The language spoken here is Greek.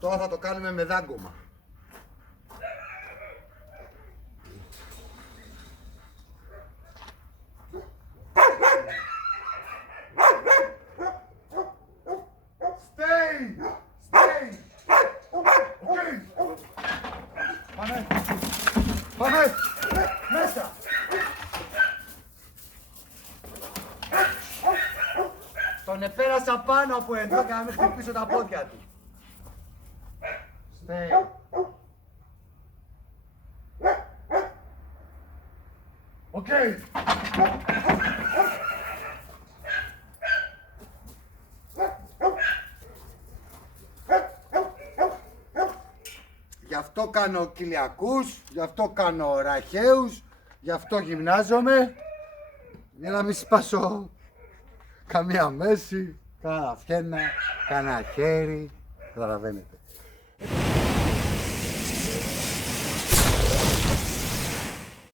Τώρα θα το κάνουμε με δάγκωμα. Stay! Stay! Okay! Πάμε! Πάμε! Μέσα! Τον επέρασα πάνω από εδώ και να μην χτυπήσω τα πόδια του. Stay! Okay! Γι' αυτό κάνω κοιλιακούς, γι' αυτό κάνω ραχαίους, γι' αυτό γυμνάζομαι, για να μην σπάσω καμία μέση, κανένα φιένα, κανένα χέρι, καταλαβαίνετε.